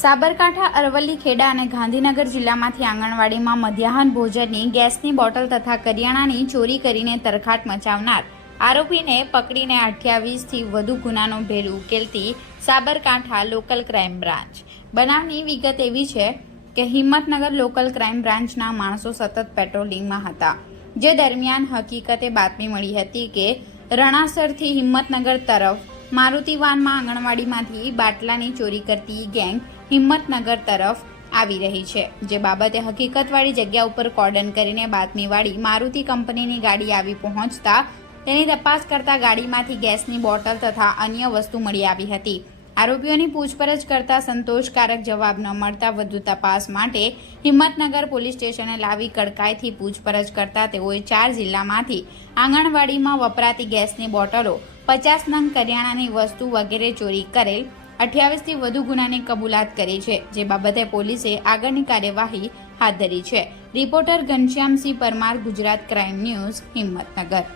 સાબરકાંઠા, અરવલ્લી, ખેડા અને ગાંધીનગર જિલ્લામાંથી આંગણવાડીમાં મધ્યાહન ભોજનની, ગેસની બોટલ તથા કરિયાણાની ચોરી કરીને તરખાટ મચાવનાર આરોપીને પકડીને અઠ્યાવીસથી વધુ ગુનાનો ભેર ઉકેલતી સાબરકાંઠા લોકલ ક્રાઇમ બ્રાન્ચ. બનાવની વિગત એવી છે કે હિંમતનગર લોકલ ક્રાઇમ બ્રાન્ચના માણસો સતત પેટ્રોલિંગમાં હતા, જે દરમિયાન હકીકતે બાતમી મળી હતી કે રણાસરથી હિંમતનગર તરફ મારુતિ વાનમાં આંગણવાડીમાંથી બાટલાની ચોરી કરતી ગેંગ હિંમતનગર તરફ આવી રહી છે. જે બાબતે હકીકતવાળી જગ્યા ઉપર કોર્ડન કરીને બાતમીવાળી મારુતિ કંપનીની ગાડી આવી પહોંચતા તેની તપાસ કરતા ગાડીમાંથી ગેસની બોટલ તથા અન્ય વસ્તુ મળી આવી હતી. આરોપીઓની પૂછપરછ કરતા સંતોષકારક જવાબ ન મળતા વધુ તપાસ માટે હિંમતનગર પોલીસ સ્ટેશને લાવી કડકાઈથી પૂછપરછ કરતા તેઓએ ચાર જિલ્લામાંથી આંગણવાડીમાં વપરાતી ગેસની બોટલો, પચાસ નંગ કરિયાણાની વસ્તુ વગેરે ચોરી કરેલ અઠ્યાવીસથી વધુ ગુનાની કબૂલાત કરી છે, જે બાબતે પોલીસે આગળની કાર્યવાહી હાથ ધરી છે. Reporter Ghanshyamsinh Parmar, Gujarat crime news, Himmatnagar.